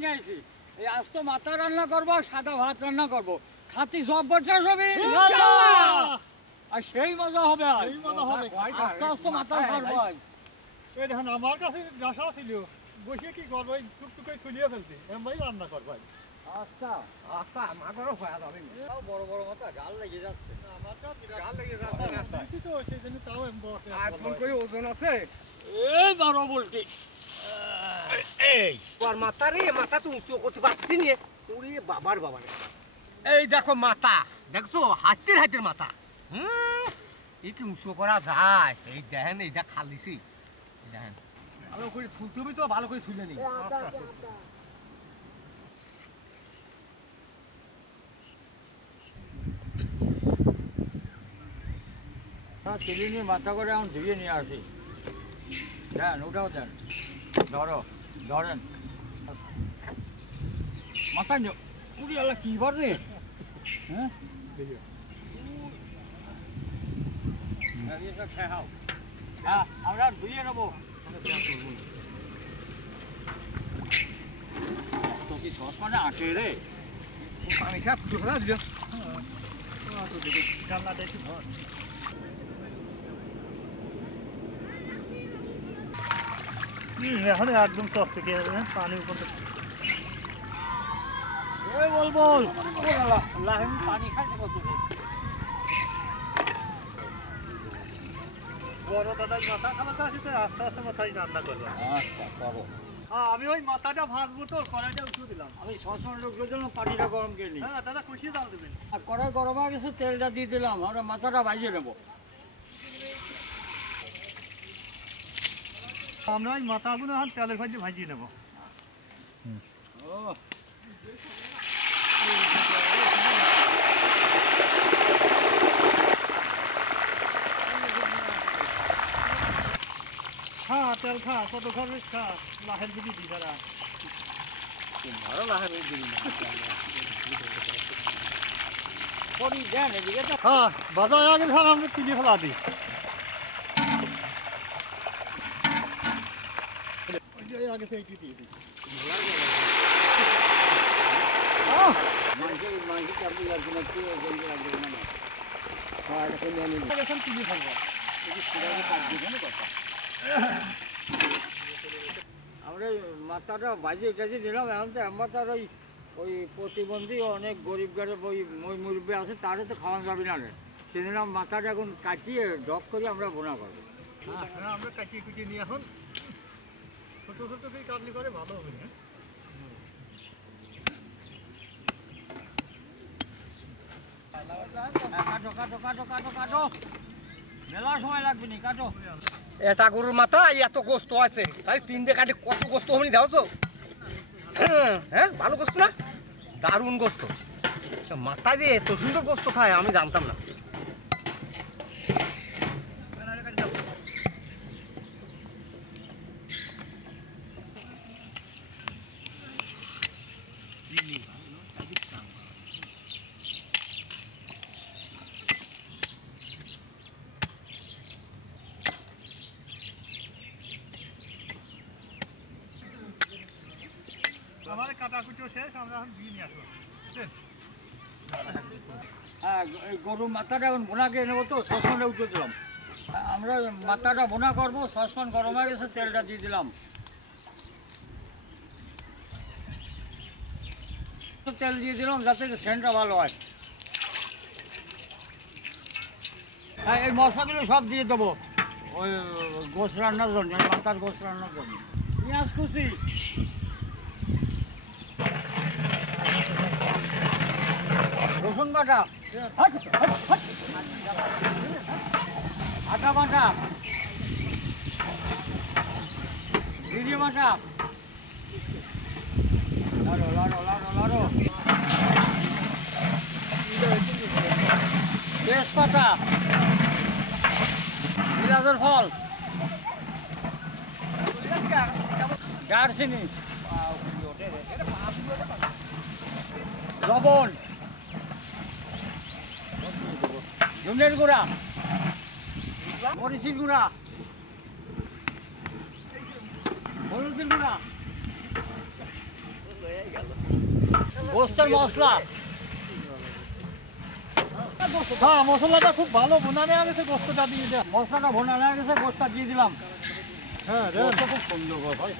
নিয়ে আইছি। এই আজ তো মাথা রান্না করবো, সাদা ভাত রান্না করবো, খাতি সব বছর হবে আর সেই মজা হবে। আস্তে আস্তে মাথা ছাড়বো। এই দেখেন আমার কাছে গাছা ছিল, বসে কি করবো টুকটুকে ছুলিয়ে ফেলছি, এমনি রান্না করবো। আচ্ছা আচ্ছা, আমার ঘরে হয়ে যাবে। বড় বড় মাথা গাল লেগে যাচ্ছে। গাল লেগে যাচ্ছে তো, সেই জন্য তাও ওজন আছে। এই বড় বলটি এই তোর মাথা রে, মাথা তো উঁচু করতে পারছি নি। ওরে বাবার বাবা রে, এই দেখো মাথা দেখছো, হাতের মাথা। এই কি উঁচু করা যায়? এই দেখেন, এইটা খালিছি দেখেন। ভালো করে ছুলতে হবে তো, ভালো করে ছুলে নি। তুলে নিয়ে মাথা করে এখন ধুয়ে নিয়ে আসি। দেন, ওটাও দেন, ধরেন মাথা নিও। উড়ি আল্লাহ কি বলে, হ্যাঁ আমরা ধুয়ে নেবো। তো কি সস মানে আটে রে, পানি খা ফুটো ফেলা দিল। জানলাটা একটু ধর। এখন একদম চকচকে পানির উপর বলবো পানি খাইছে কত। বড় দাদার মাথা খামাতে আছে তো, আস্তে আস্তে মাথায় রান্না করবো। আচ্ছা করো। আমি ওই মাথাটা ভাজবো তো, কড়াইটা উঠে দিলাম। আমি সসমান লোকের জন্য পানিটা গরম করে নিই। হ্যাঁ দাদা, কষিয়ে জাল দেবেন। আর কড়াই গরম হয়ে গেছে, তেলটা দিয়ে দিলাম, আমরা মাথাটা ভাজিয়ে নেবো। আমরা ওই মাথাগুলো এখন তেলের ভাজে ভাজিয়ে নেবো। খা তেল খা, কত খাবে খা, লাহের দিবি দি তারা। হ্যাঁ বাজার আগে ধর, আমরা তুলে ফেলা দিই। আগে থেকে দিয়ে দিই। আমরা মাথাটা বাজিয়ে টাজিয়ে দিলাম। এখন তো মাথার ওই প্রতিবন্ধী অনেক গরিব গরিব ওই মুরব্বী আছে, তারও তো খাওয়ানো যাবে না। সেদিন মাথাটা এখন কাটিয়ে ডক করে আমরা বোনা করবো। হ্যাঁ আমরা কাটিয়ে কুটিয়ে নিয়ে এখন ছোটো ছোটো করে কাটলি করে ভালো হবে। কাটো কাটো কাটো কাটো কাটো, মেলা সময় লাগবে নি, কাটো। এটা গরুর মাথা এত গোস্ত আছে, তাই 3 দিয়ে কাটে কত গোস্ত হবে দাও তো। হ্যাঁ ভালো গোস্ত না, দারুণ গোস্ত। মাথা দিয়ে এত সুন্দর গোস্ত খায় আমি জানতাম না। আমার কাটাকুটিও শেষ, আমরা এখন দিয়ে নিয়ে আসবো। হ্যাঁ, গরুর মাথাটা এখন বোনা করে নেবো তো, সসমানে উঠে দিলাম। আমরা মাথাটা বোনা করবো, সসমান গরম হয়ে গেছে, তেলটা দিয়ে দিলাম। তেল দিয়ে দিলাম যাতে সেন্টটা ভালো হয়। হ্যাঁ, এই মশলাগুলো সব দিয়ে দেবো ওই গোশ রান্নার জন্য, মাথার গোশ রান্নার জন্য। পেঁয়াজ কুচি, রসুন বাটা, আদা বাটা, জিরে বাটা, লাড়ো লাড়ো লাড়ো লাড়ো, তেজপাতা, বিলাসের ফল, দারচিনি, লবণ, ধনের গুঁড়া, মরিচের গুঁড়া, হলুদের গুঁড়া, গোস্তের মশলা হ্যাঁ মশলাটা খুব ভালো বোনানে গেছে, গোস্তটা দিয়ে দেন। মশলাটা ভোনা হয়ে গেছে, গোস্তটা দিয়ে দিলাম। হ্যাঁ দেন। গোস্ত খুব সুন্দর হয়।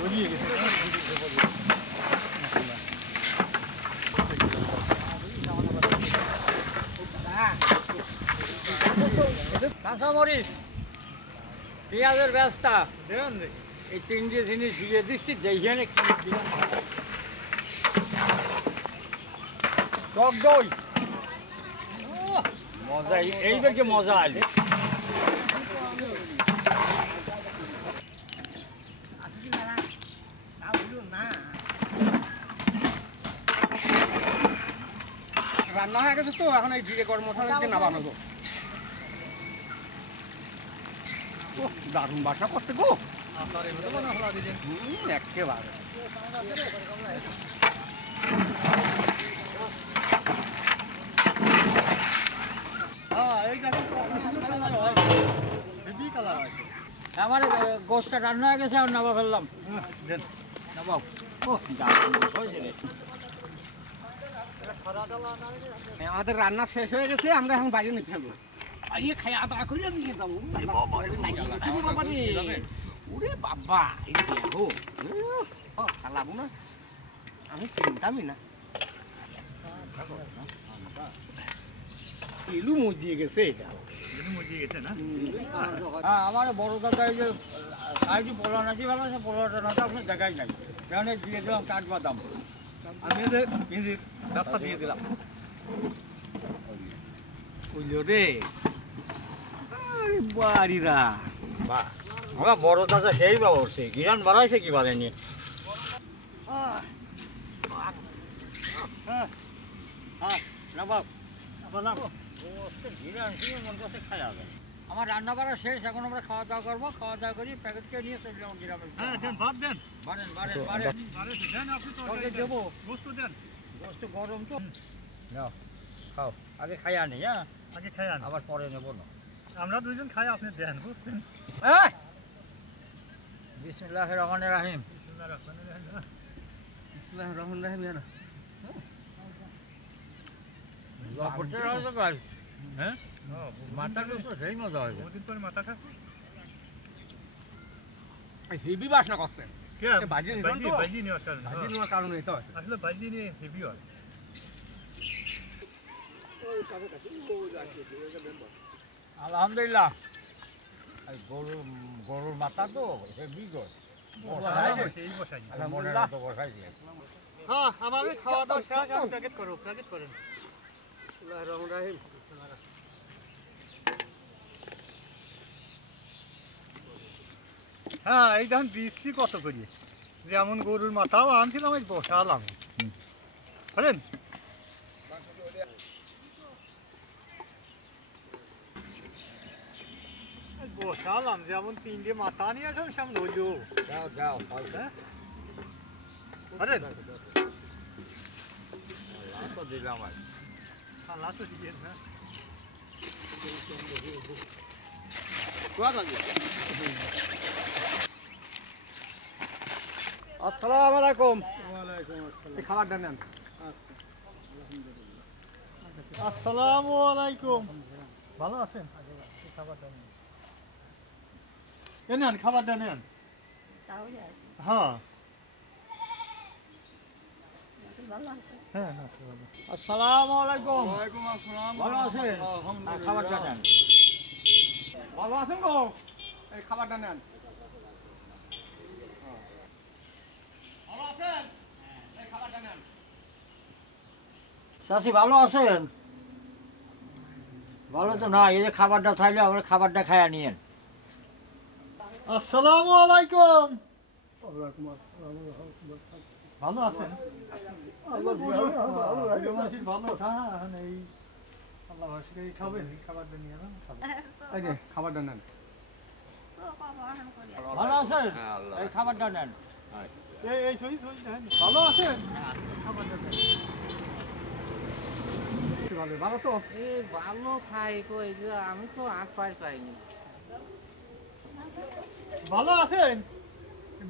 গলিয়ে গেছে। কাঁচামরিচ, পেঁয়াজের বেস্তা, দেন দেখি। এই তিনটে জিনিস দিয়ে দিচ্ছি, যেখানে টক দই, মজা এইবার কি মজা আসবে। রান্না হয়ে গেছে তো, এখন এই জিরে গরম মশলা দিয়ে নামানো। দারুণ বাসা করছে গো, একেবারে। হ্যাঁ এই দেখুন কত সুন্দর কালার হয়, হেভি কালার হয়। আমার গোস্তটা রান্না হয়ে গেছে, আর নামা ফেললাম। দেন। নামাও। ও দারুণ হয়েছে রে। আমাদের রান্না শেষ হয়ে গেছে, আমরা এখন বাইরে নিয়ে ফেলবো। বাইরে খাই আদা করে নিয়ে যাবো। ওরে বাবা, এই দেখো খালাবো না, আমি চিন্তামই না। ইলু মজিয়ে গেছে এটা। মজিয়ে গেছে না? হ্যাঁ, আমার বড় দাদা এই যে সাইজি পোলা নাকি ভালো আছে, পোলাটা না তো আপনি দেখাই নাই, কারণ দিয়ে দিলাম কাঠবাদাম। আমি এদের রাস্তা দিয়ে দিলাম। বুঝলো রে বাড়িরা, বাহ, আমার বড় দাদা সেই ব্যবস্থা গিরান বাড়াইছে কি বাড়ে নিয়ে। হ্যাঁ হ্যাঁ না বাপ, বললাম আমার রান্না বাড়া শেষ, এখন আমরা খাওয়া দাওয়া করবো, খাওয়া দাওয়া করি প্যাকেট করে নিয়ে চলে যাবো গ্রামে। হ্যাঁ দেন, ভাত দেন। বাড়েন বাড়েন বাড়েন, আরে দেন আপনি তো সঙ্গে দেবো। গোস্ত দেন। গোস্ত গরম তো, নাও খাও, আগে খাই আনি। হ্যাঁ, আগে খাই আন। আবার পরে নেবো না। আমরা দুইজন খাই, আপনি দেন বুঝছেন। বিসমিল্লাহির রহমানির রহিম। লবটের হয়তো গাছ, হ্যাঁ মাথাটা তো সেই মজা হয়েছে। বহুদিন পরে মাথা খাচ্ছি। হেভি বাসনা করতেন। কে ভাজি নিলাম ভাজি তো? ভাজি নেওয়ার কারণে। ভাজি নেওয়ার কারণে তো আসলে ভাজি নিয়ে হেভি হয়। আলহামদুলিল্লাহ, এই গরুর মাথা তো হেভি গো, সেই বসাই। মনের মতো বসাইছি। হ্যাঁ আমাদের খাওয়া দাওয়া শেষ, এখন প্যাকেট করো, প্যাকেট করেন। হ্যাঁ এই দেখেন দিচ্ছি কত করি, যেমন গরুর মাথাও আনছিলাম, এই বসালাম। করেন বসালাম, যেমন তিনটে মাথা নিয়ে আসলাম সেমন হইলো। যাও যাও, হ্যাঁ করেন তো দিলাম আর খালা তো দিয়ে না। আসসালামু আলাইকুম। ওয়ালাইকুম আসসালাম। এই খাবারটা নেন। আসসালামু আলাইকুম। ভালো আছেন? এ নেন খাবারটা নেন। হ্যাঁ হ্যাঁ হ্যাঁ ভালো। আসসালামু আলাইকুম। ওয়ালাইকুম আসসালাম। ভালো আছেন? খাবারটা নেন। ভালো আছেন গো? এই খাবারটা নেন। ভালো আছেন? এই খাবারটা নেন। চাষি ভালো আছেন? ভালো তো না, এই যে খাবারটা চাইলে আমরা খাবারটা খাইয়া নিয়েন। আসসালামু আলাইকুম। ভালো আছেন? ভালো হ্যাঁ এই আল্লাহ ভাষাকে খাবেন, খাবারটা নিয়ে না এই যে খাবারটা নেন। ভালো আছেন? এই খাবারটা নেন। এই সহি সহি দেখেন। ভালো আছেন? খাবারটা নেন। ভালো তো? এই ভালো খাই কই যে আমি তো আট পাই পাইনি। ভালো আছেন?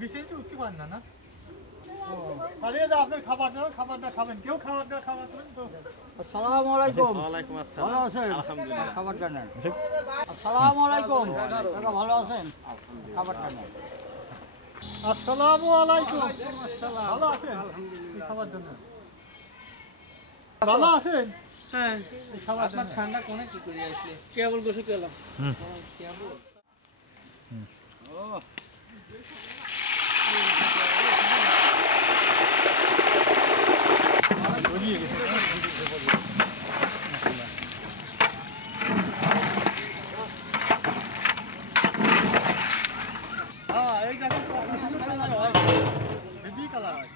বিশেষ তো উঠতে পারেন না না? তাহলে এই যে আপনার খাবার দেবেন, খাবারটা খাবেন। কেউ খাবারটা খাওয়াবেন তো? আসসালামু আলাইকুম। ভালো আছেন? খাবারটা নেন। আসসালামু আলাইকুম। কাকা ভালো আছেন? খাবারটা নেন। আসসালামু আলাইকুম। ভালো আছেন? এই খাবারটা নেন। ভালো আছেন? হ্যাঁ এই খাবারটা আপনার নেন। ঠান্ডা কোনে কি করে আসলে কেবল গোসল করলাম কেবল হ্যাঁ, এই দেখেন কত সুন্দর কালার হয়। হেভি কালার হয়।